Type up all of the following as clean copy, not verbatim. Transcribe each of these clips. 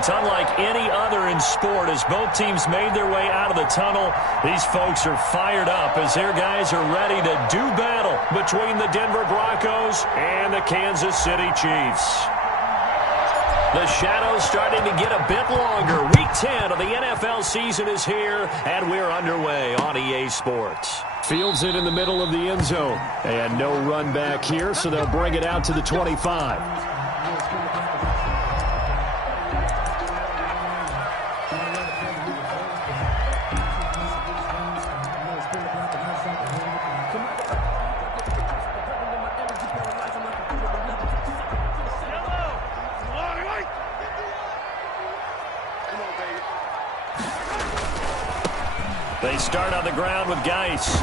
It's unlike any other in sport as both teams made their way out of the tunnel. These folks are fired up as their guys are ready to do battle between the Denver Broncos and the Kansas City Chiefs. The shadow's starting to get a bit longer. Week 10 of the NFL season is here, and we're underway on EA Sports. Fields it in the middle of the end zone. And no run back here, so they'll bring it out to the 25. They start on the ground with Geis.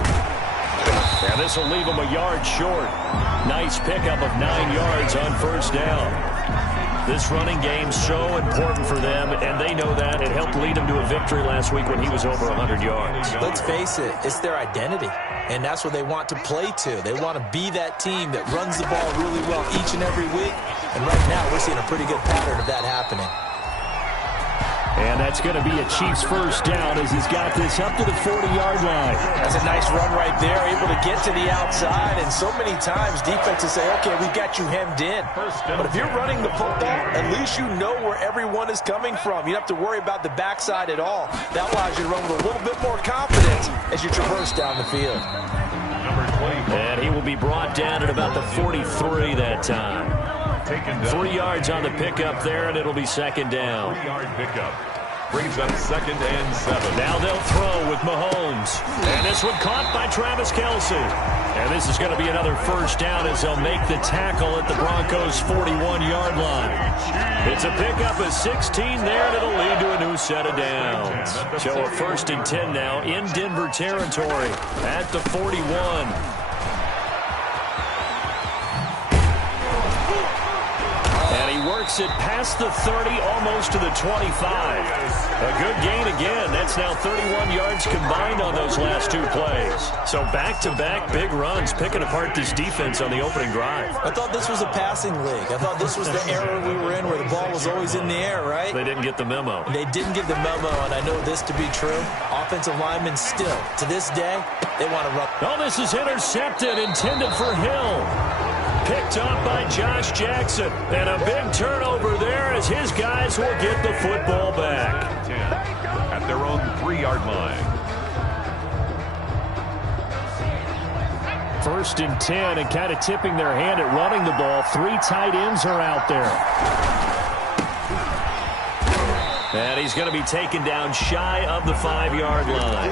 And this will leave them a yard short. Nice pickup of 9 yards on first down. This running game's so important for them, and they know that. It helped lead them to a victory last week when he was over 100 yards. Let's face it, it's their identity, and that's what they want to play to. They want to be that team that runs the ball really well each and every week, and right now we're seeing a pretty good pattern of that happening. And that's going to be a Chiefs first down as he's got this up to the 40-yard line. That's a nice run right there, able to get to the outside. And so many times defenses say, okay, we've got you hemmed in. But if you're running the football, at least you know where everyone is coming from. You don't have to worry about the backside at all. That allows you to run with a little bit more confidence as you traverse down the field. And he will be brought down at about the 43 that time. 3 yards on the pickup there, and it'll be second down. 3-yard pickup. Brings up 2nd and 7. Now they'll throw with Mahomes. And this one caught by Travis Kelce. And this is going to be another first down as they'll make the tackle at the Broncos' 41-yard line. It's a pickup of 16 there, and it'll lead to a new set of downs. So a 1st and 10 now in Denver territory at the 41. Works it past the 30, almost to the 25. A good gain again. That's now 31 yards combined on those last 2 plays. So back-to-back big runs, picking apart this defense on the opening drive. I thought this was a passing league. I thought this was the era we were in where the ball was always in the air, right? They didn't get the memo. They didn't get the memo, and I know this to be true. Offensive linemen still, to this day, they want to run. Oh, this is intercepted, intended for Hill. Picked up by Josh Jackson. And a big turnover there as his guys will get the football back. 10 at their own 3-yard line. 1st and 10, and kind of tipping their hand at running the ball. 3 tight ends are out there. And he's going to be taken down shy of the 5-yard line.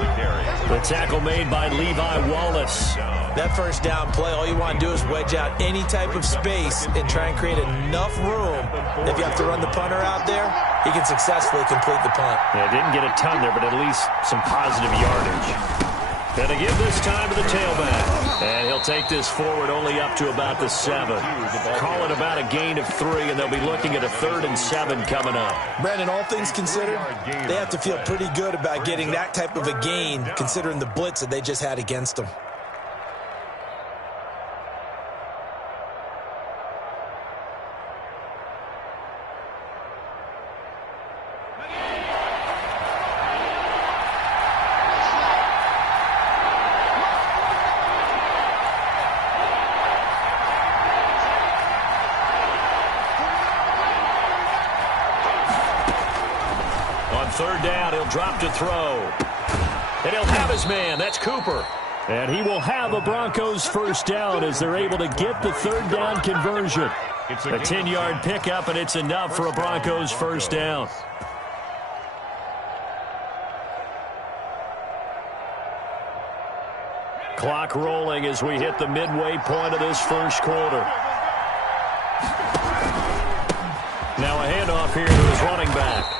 The tackle made by Levi Wallace. That first down play, all you want to do is wedge out any type of space and try and create enough room. If you have to run the punter out there, he can successfully complete the punt. Yeah, didn't get a ton there, but at least some positive yardage. Going to give this time to the tailback. And he'll take this forward only up to about the 7. Call it about a gain of 3, and they'll be looking at a 3rd and 7 coming up. Brandon, all things considered, they have to feel pretty good about getting that type of a gain, considering the blitz that they just had against them. Third down, he'll drop to throw. And he'll have his man. That's Cooper. And he will have a Broncos first down as they're able to get the 3rd down conversion. A 10-yard pickup, and it's enough for a Broncos first down. Clock rolling as we hit the midway point of this first quarter. Now a handoff here to his running back.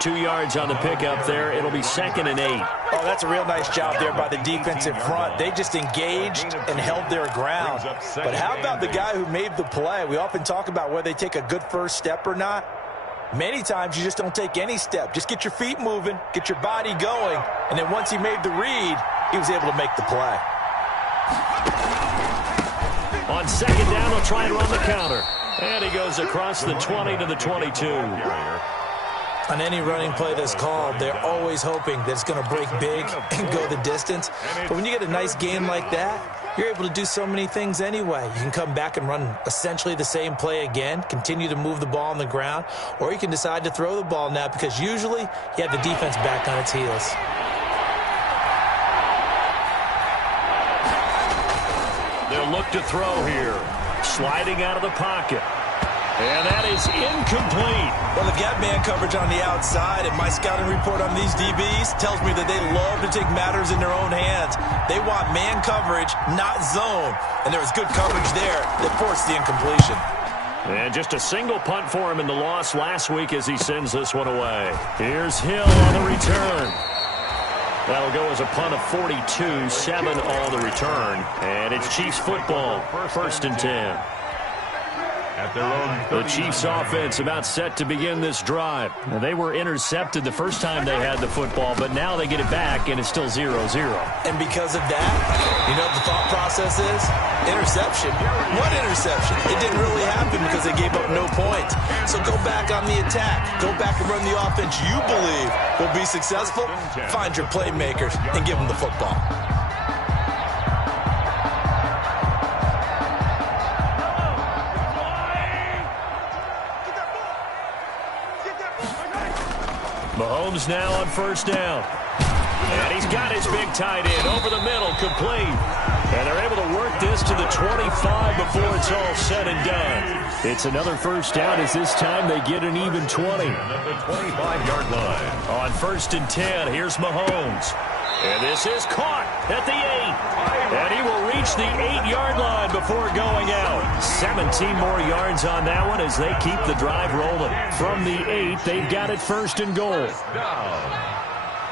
2 yards on the pickup there. It'll be 2nd and 8. Oh, that's a real nice job there by the defensive front. They just engaged and held their ground. But how about the guy who made the play? We often talk about whether they take a good first step or not. Many times you just don't take any step. Just get your feet moving, get your body going, and then once he made the read, he was able to make the play. On 2nd down, they'll try and run the counter. And he goes across the 20 to the 22. On any running play that's called, they're always hoping that it's going to break big and go the distance. But when you get a nice game like that, you're able to do so many things anyway. You can come back and run essentially the same play again, continue to move the ball on the ground, or you can decide to throw the ball now because usually you have the defense back on its heels. They'll look to throw here. Sliding out of the pocket. And that is incomplete. Well, the gap man coverage on the outside, and my scouting report on these DBs tells me that they love to take matters in their own hands. They want man coverage, not zone. And there was good coverage there that forced the incompletion. And just a single punt for him in the loss last week as he sends this one away. Here's Hill on the return. That'll go as a punt of 42, 7 on the return. And it's Chiefs football, 1st and 10. At their own the Chiefs offense about set to begin this drive. Now, they were intercepted the first time they had the football, but now they get it back, and it's still 0-0. And because of that, you know what the thought process is? Interception. What interception? It didn't really happen because they gave up no points. So go back on the attack. Go back and run the offense you believe will be successful. Find your playmakers and give them the football. Mahomes now on 1st down. And he's got his big tight end over the middle, complete. And they're able to work this to the 25 before it's all said and done. It's another 1st down as this time they get an even 20. At the 25-yard line. On 1st and 10, here's Mahomes. And this is caught at the 8. And he will reach the 8-yard line before going out. 17 more yards on that one as they keep the drive rolling. From the 8, they've got it 1st and goal. Down.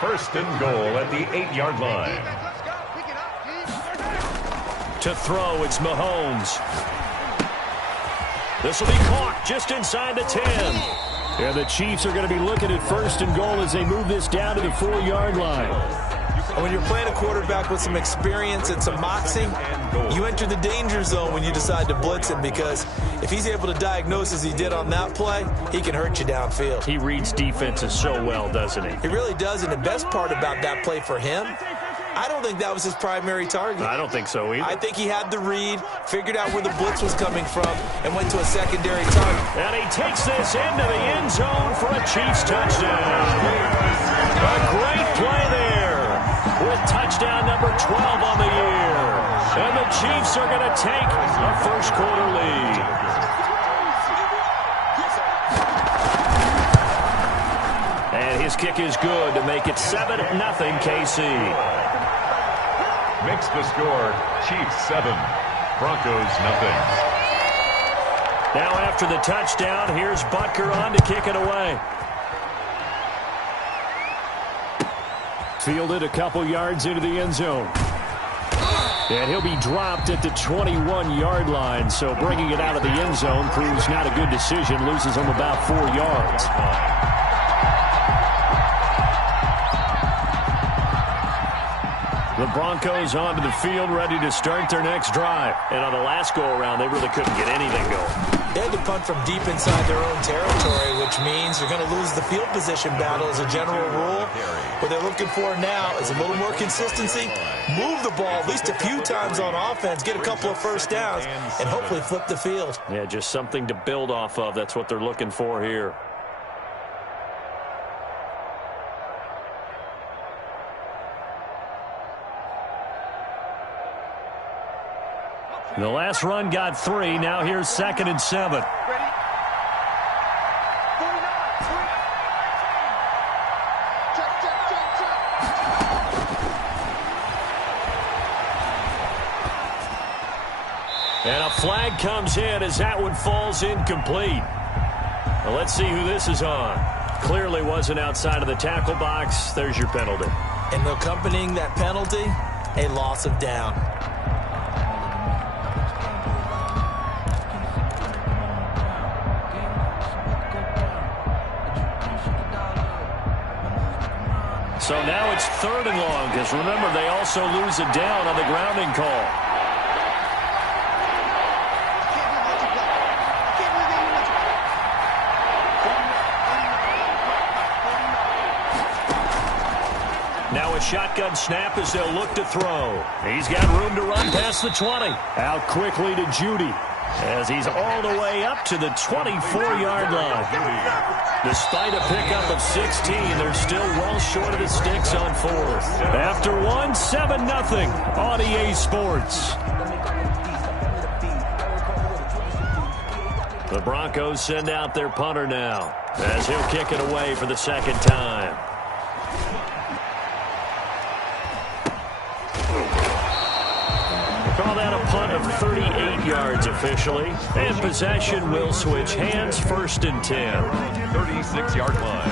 1st and goal at the 8-yard line. To throw, it's Mahomes. This will be caught just inside the 10. And the Chiefs are going to be looking at 1st and goal as they move this down to the 4-yard line. And when you're playing a quarterback with some experience and some moxie, you enter the danger zone when you decide to blitz him because if he's able to diagnose as he did on that play, he can hurt you downfield. He reads defenses so well, doesn't he? He really does, and the best part about that play for him, I don't think that was his primary target. I don't think so either. I think he had the read, figured out where the blitz was coming from, and went to a secondary target. And he takes this into the end zone for a Chiefs touchdown. A great play there with touchdown number 12 on the year. And the Chiefs are going to take a 1st quarter lead. And his kick is good to make it 7-0 KC. Makes the score Chiefs 7, Broncos nothing. Now after the touchdown, here's Butker on to kick it away. Fielded a couple yards into the end zone. And he'll be dropped at the 21-yard line, so bringing it out of the end zone proves not a good decision, loses him about 4 yards. The Broncos onto the field, ready to start their next drive. And on the last go-around, they really couldn't get anything going. They had to punt from deep inside their own territory, which means they're going to lose the field position battle as a general rule. What they're looking for now is a little more consistency, move the ball at least a few times on offense, get a couple of 1st downs, and hopefully flip the field. Yeah, just something to build off of. That's what they're looking for here. The last run got 3. Now here's 2nd and 7. And a flag comes in as that one falls incomplete. Well, let's see who this is on. Clearly wasn't outside of the tackle box. There's your penalty. And accompanying that penalty, a loss of down. So now it's 3rd and long, because remember, they also lose a down on the grounding call. Now a shotgun snap as they'll look to throw. He's got room to run past the 20. Out quickly to Judy as he's all the way up to the 24-yard line. Despite a pickup of 16, they're still well short of the sticks on fourth. After one, 7-0 on EA Sports. The Broncos send out their punter now as he'll kick it away for the second time. Call that a punt of 38 yards officially. And possession will switch hands, 1st and 10. 36-yard line.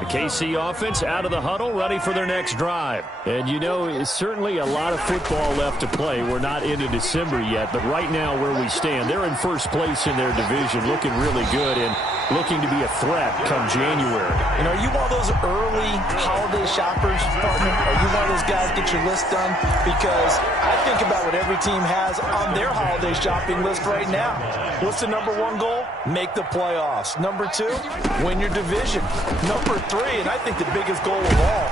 The KC offense out of the huddle, ready for their next drive. And, you know, it's certainly a lot of football left to play. We're not into December yet, but right now where we stand, they're in first place in their division, looking really good and looking to be a threat come January. And are you one of those early holiday shoppers, partner? Are you one of those guys get your list done? Because I think about what every team has on their holiday shopping list right now. What's the number 1 goal? Make the playoffs. Number 2, win your division. Number 3, and I think the biggest goal of all,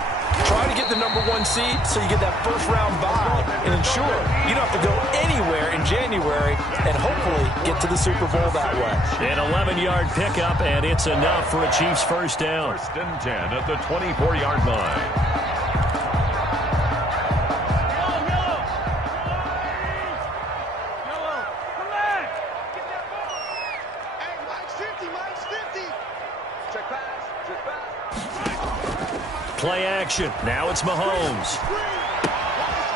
try to get the number 1 seed so you get that first-round bye and ensure you don't have to go anywhere in January and hopefully get to the Super Bowl that way. An 11-yard pickup, and it's enough for a Chiefs first down. 1st and 10 at the 24-yard line. Play action. Now it's Mahomes.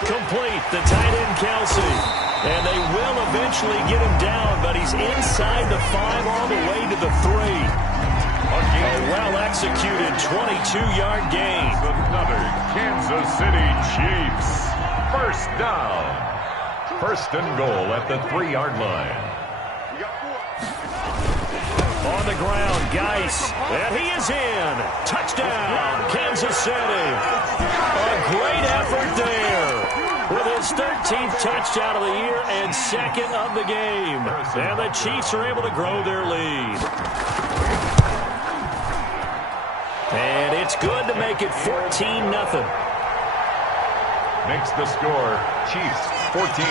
Complete. The tight end, Kelsey. And they will eventually get him down, but he's inside the 5 all the way to the 3. A well-executed 22-yard gain. Another Kansas City Chiefs. First down. 1st and goal at the 3-yard line. On the ground, Geis, and he is in. Touchdown, Kansas City. A great effort there with his 13th touchdown of the year and 2nd of the game. And the Chiefs are able to grow their lead. And it's good to make it 14-0. Makes the score Chiefs 14,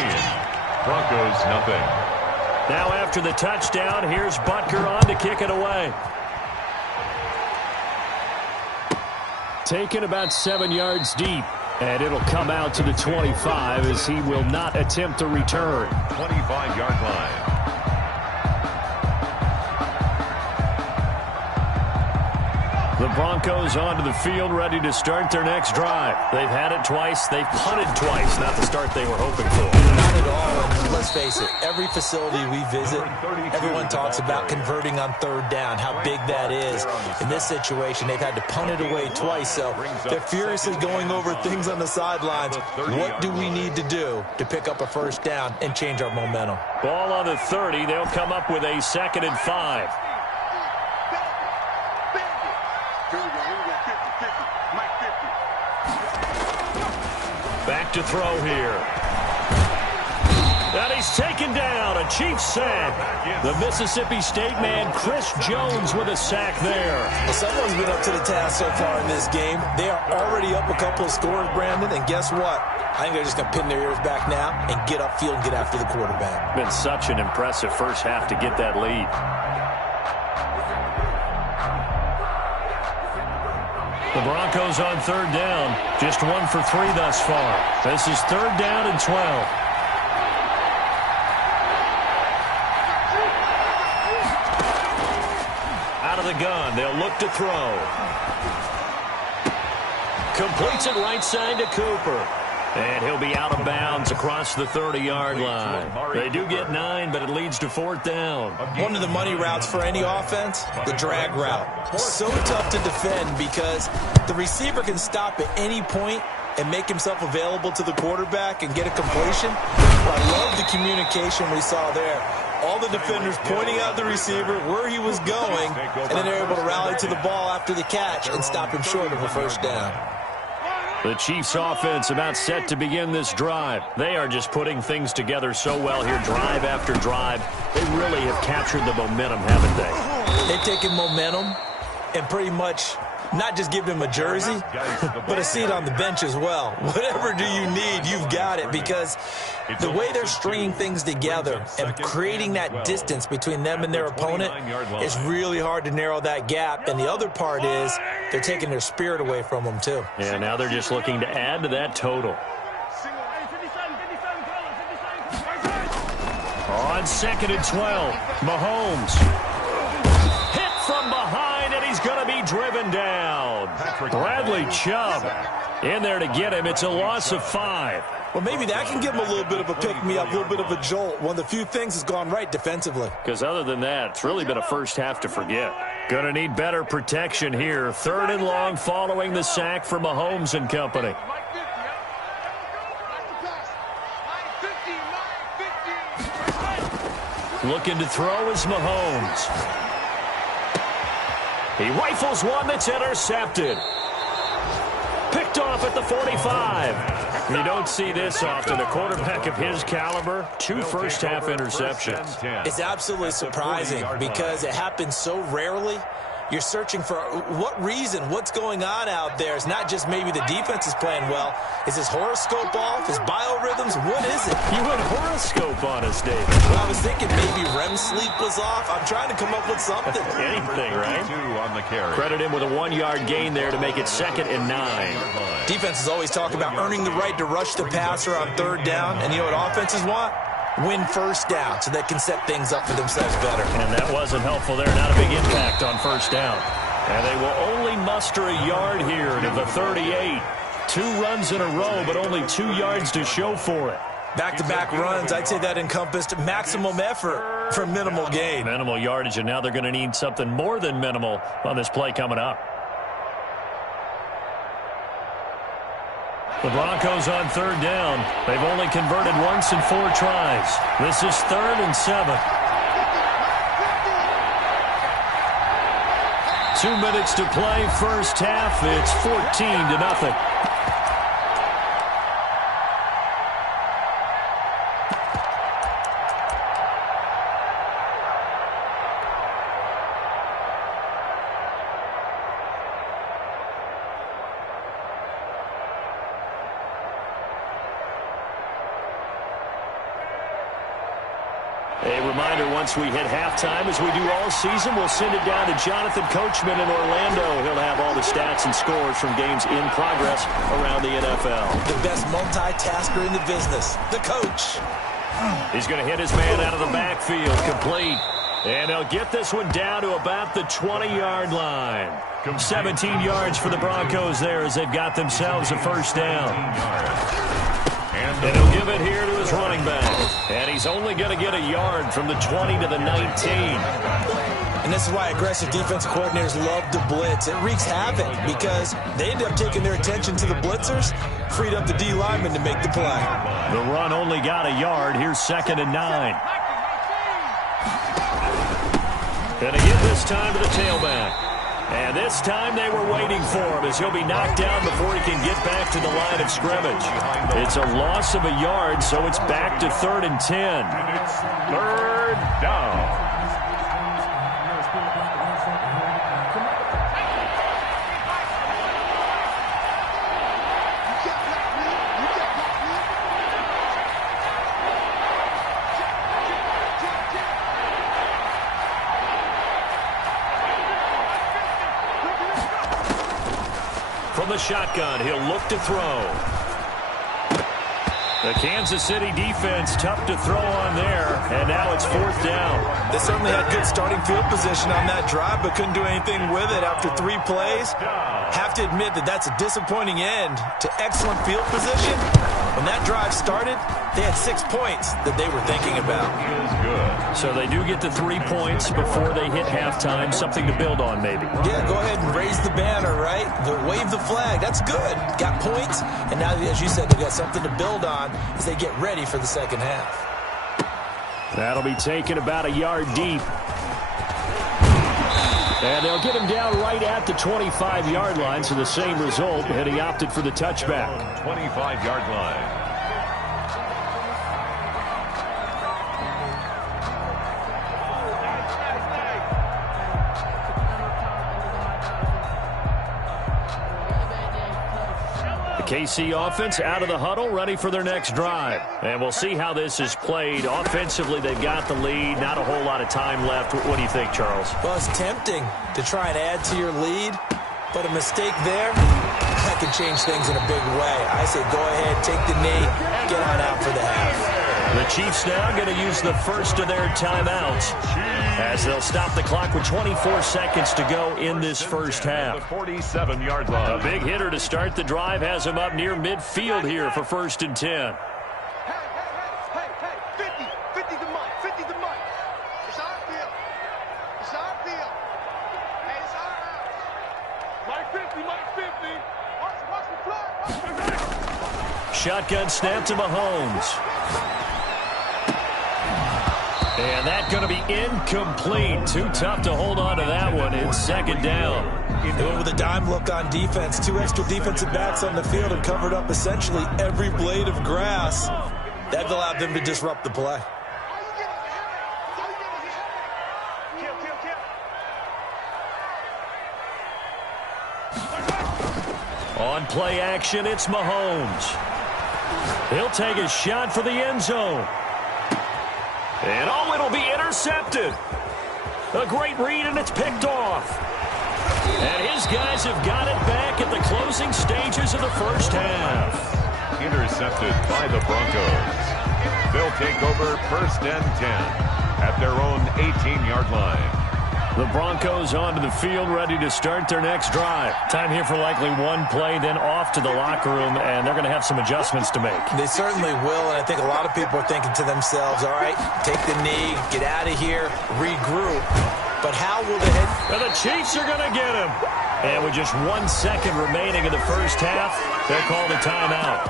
Broncos nothing. Now after the touchdown, here's Butker on to kick it away. Taken about 7 yards deep, and it'll come out to the 25 as he will not attempt to return. 25-yard line. The Broncos onto the field, ready to start their next drive. They've had it twice. They've punted twice. Not the start they were hoping for. Not at all. Let's face it, every facility we visit, everyone talks about converting on 3rd down, how big that is. In this situation, they've had to punt it away twice, so they're furiously going over things on the sidelines. What do we need to do to pick up a 1st down and change our momentum? Ball on the 30. They'll come up with a 2nd and 5. Back to throw here. And he's taken down. A Chiefs sack. The Mississippi State man, Chris Jones, with a sack there. Well, someone's been up to the task so far in this game. They are already up a couple of scores, Brandon, and guess what? I think they're just going to pin their ears back now and get upfield and get after the quarterback. Been such an impressive first half to get that lead. The Broncos on 3rd down. Just 1 for 3 thus far. This is 3rd down and 12. Out of the gun. They'll look to throw. Completes it right side to Cooper. And he'll be out of bounds across the 30-yard line. They do get 9, but it leads to 4th down. One of the money routes for any offense, the drag route. So tough to defend because the receiver can stop at any point and make himself available to the quarterback and get a completion. I love the communication we saw there. All the defenders pointing out the receiver where he was going, and then they're able to rally to the ball after the catch and stop him short of a 1st down. The Chiefs offense about set to begin this drive. They are just putting things together so well here, drive after drive. They really have captured the momentum, haven't they? They've taken momentum and pretty much not just give him a jersey, but a seat on the bench as well. Whatever do you need, you've got it, because the way they're stringing things together and creating that distance between them and their opponent is really hard to narrow that gap. And the other part is they're taking their spirit away from them, too. Yeah, now they're just looking to add to that total. On 2nd and 12, Mahomes. Hit from behind, and he's going to be driven down. Bradley Chubb in there to get him. It's a loss of 5. Well, maybe that can give him a little bit of a pick-me-up, a little bit of a jolt. One of the few things has gone right defensively. Because other than that, it's really been a first half to forget. Going to need better protection here. 3rd and long following the sack for Mahomes and company. Looking to throw is Mahomes. He rifles one that's intercepted. Picked off at the 45. You don't see this often. A quarterback of his caliber, 2 first-half interceptions. It's absolutely surprising because it happens so rarely. You're searching for what reason, what's going on out there. It's not just maybe the defense is playing well. Is his horoscope off? His biorhythms? What is it? You went horoscope on us, David. Well, I was thinking maybe REM sleep was off. I'm trying to come up with something. Anything, right? 2 on the carry. Credit him with a 1-yard gain there to make it 2nd and 9. Defenses always talk about earning the right to rush the passer on 3rd down. And you know what offenses want? Win first down so they can set things up for themselves better. And that wasn't helpful there. Not a big impact on 1st down. And they will only muster a yard here to the 38. 2 runs in a row, but only 2 yards to show for it. Back-to-back runs, I'd say that encompassed maximum effort for minimal gain. Minimal yardage, and now they're going to need something more than minimal on this play coming up. The Broncos on 3rd down. They've only converted once in 4 tries. This is 3rd and 7. 2 minutes to play, first half. It's 14-0. A reminder, once we hit halftime, as we do all season, we'll send it down to Jonathan Coachman in Orlando. He'll have all the stats and scores from games in progress around the NFL. The best multitasker in the business, the coach. He's going to hit his man out of the backfield, complete. And they'll get this one down to about the 20-yard line. 17 yards for the Broncos there as they've got themselves a first down. And he'll give it here to his running back. And he's only going to get a yard from the 20 to the 19. And this is why aggressive defensive coordinators love to blitz. It wreaks havoc because they end up taking their attention to the blitzers, freed up the D lineman to make the play. The run only got a yard. Here's 2nd and 9. And again this time to the tailback. And this time they were waiting for him as he'll be knocked down before he can get back to the line of scrimmage. It's a loss of a yard, so it's back to 3rd and 10. And it's 3rd down. From the shotgun, he'll look to throw. The Kansas City defense tough to throw on there, and now it's 4th down. They certainly had good starting field position on that drive, but couldn't do anything with it after 3 plays. Have to admit that that's a disappointing end to excellent field position. When that drive started, they had 6 points that they were thinking about. So they do get to 3 points before they hit halftime, something to build on maybe. Yeah, go ahead and raise the banner, right? Wave the flag. That's good. Got points, and now, as you said, they got something to build on as they get ready for the second half. That'll be taken about a yard deep. And they'll get him down right at the 25-yard line, so the same result, and he opted for the touchback. 25-yard line. KC offense out of the huddle, ready for their next drive. And we'll see how this is played. Offensively, they've got the lead. Not a whole lot of time left. What do you think, Charles? Well, it's tempting to try and add to your lead, but a mistake there, that can change things in a big way. I say go ahead, take the knee, get on out for the half. The Chiefs now going to use the first of their timeouts as they'll stop the clock with 24 seconds to go in this first half. 47-yard line. A big hitter to start the drive has him up near midfield here for 1st and 10. Hey, 50 the money, 50 the money. It's our field. It's our field. Hey, it's our house. Mike 50. Watch the play. Shotgun snap to Mahomes. And that's going to be incomplete. Too tough to hold on to that one. It's 2nd down. They went with a dime look on defense. 2 extra defensive backs on the field and covered up essentially every blade of grass. That allowed them to disrupt the play. On play action, it's Mahomes. He'll take a shot for the end zone. And it'll be intercepted. A great read, and it's picked off. And his guys have got it back at the closing stages of the first half. Intercepted by the Broncos. They'll take over 1st and 10 at their own 18-yard line. The Broncos onto the field, ready to start their next drive. Time here for likely one play, then off to the locker room, and they're going to have some adjustments to make. They certainly will, and I think a lot of people are thinking to themselves, all right, take the knee, get out of here, regroup. But how will the head... And the Chiefs are going to get him. And with just 1 second remaining in the first half, they'll call the timeout.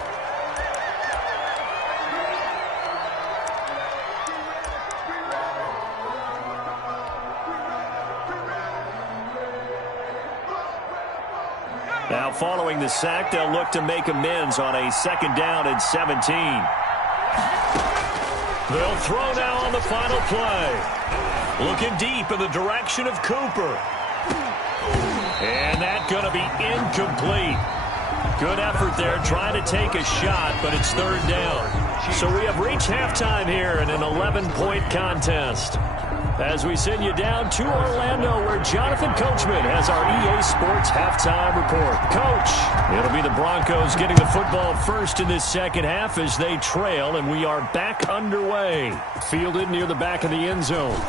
Now, following the sack, they'll look to make amends on a 2nd down and 17. They'll throw now on the final play. Looking deep in the direction of Cooper. And that's going to be incomplete. Good effort there, trying to take a shot, but it's 3rd down. So we have reached halftime here in an 11-point contest. As we send you down to Orlando, where Jonathan Coachman has our EA Sports halftime report. Coach, it'll be the Broncos getting the football first in this second half as they trail, and we are back underway. Fielded near the back of the end zone.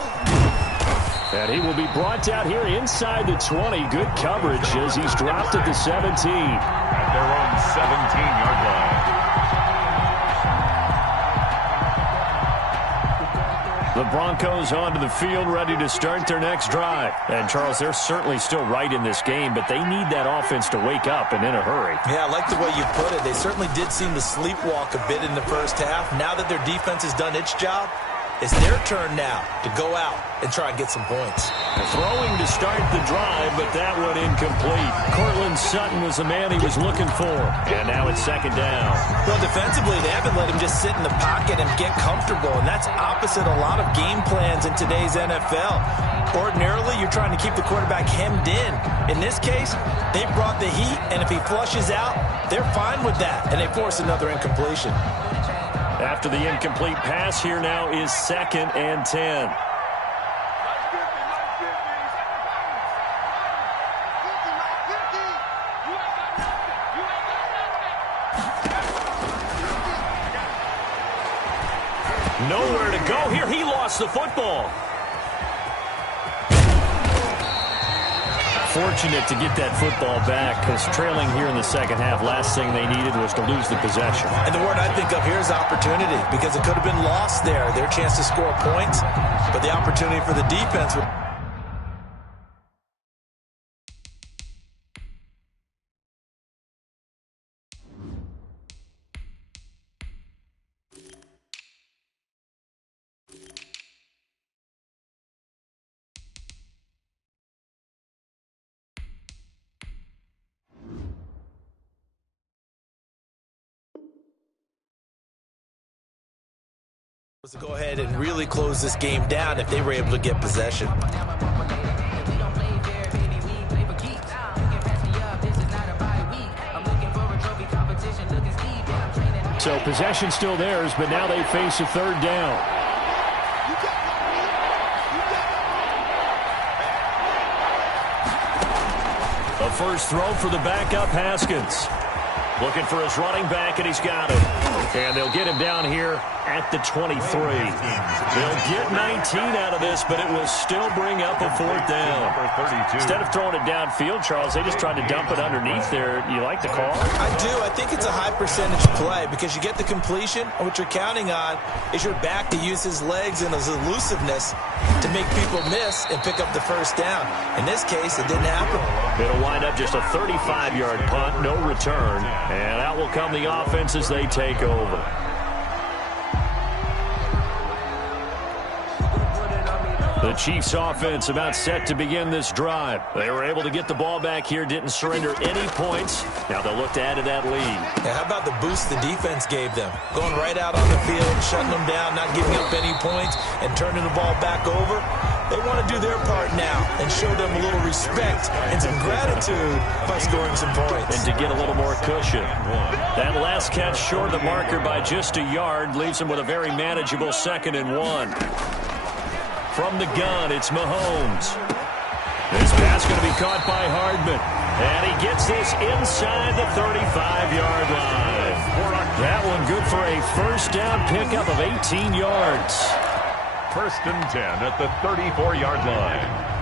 And he will be brought down here inside the 20. Good coverage as he's dropped at the 17. At their own 17-yard line. The Broncos onto the field, ready to start their next drive. And, Charles, they're certainly still right in this game, but they need that offense to wake up and in a hurry. Yeah, I like the way you put it. They certainly did seem to sleepwalk a bit in the first half. Now that their defense has done its job, it's their turn now to go out and try and get some points. Throwing to start the drive, but that one incomplete. Cortland Sutton was the man he was looking for. And now it's 2nd down. Well, defensively, they haven't let him just sit in the pocket and get comfortable, and that's opposite a lot of game plans in today's NFL. Ordinarily, you're trying to keep the quarterback hemmed in. In this case, they brought the heat, and if he flushes out, they're fine with that, and they force another incompletion. After the incomplete pass, here now is 2nd and 10. Nowhere to go here. He lost the football. Fortunate to get that football back, because trailing here in the second half, last thing they needed was to lose the possession. And the word I think of here is opportunity, because it could have been lost there. Their chance to score points, but the opportunity for the defense would... to go ahead and really close this game down if they were able to get possession. So possession still theirs, but now they face a third down. The first throw for the backup, Haskins. Looking for his running back, and he's got it. And they'll get him down here at the 23. They'll get 19 out of this, but it will still bring up a fourth down. Instead of throwing it downfield, Charles, they just tried to dump it underneath there. You like the call? I do. I think it's a high percentage play because you get the completion, and what you're counting on is your back to use his legs and his elusiveness to make people miss and pick up the first down. In this case, it didn't happen. It'll wind up just a 35-yard punt, no return. And out will come the offense as they take over. The Chiefs offense about set to begin this drive. They were able to get the ball back here, didn't surrender any points. Now they'll look to add to that lead. Yeah, how about the boost the defense gave them? Going right out on the field, shutting them down, not giving up any points, and turning the ball back over. They want to do their part now and show them a little respect and some gratitude by scoring some points. And to get a little more cushion. That last catch short of the marker by just a yard leaves them with a very manageable 2nd and 1. From the gun, it's Mahomes. This pass going to be caught by Hardman. And he gets this inside the 35-yard line. That one good for a first down pickup of 18 yards. 1st and 10 at the 34-yard line.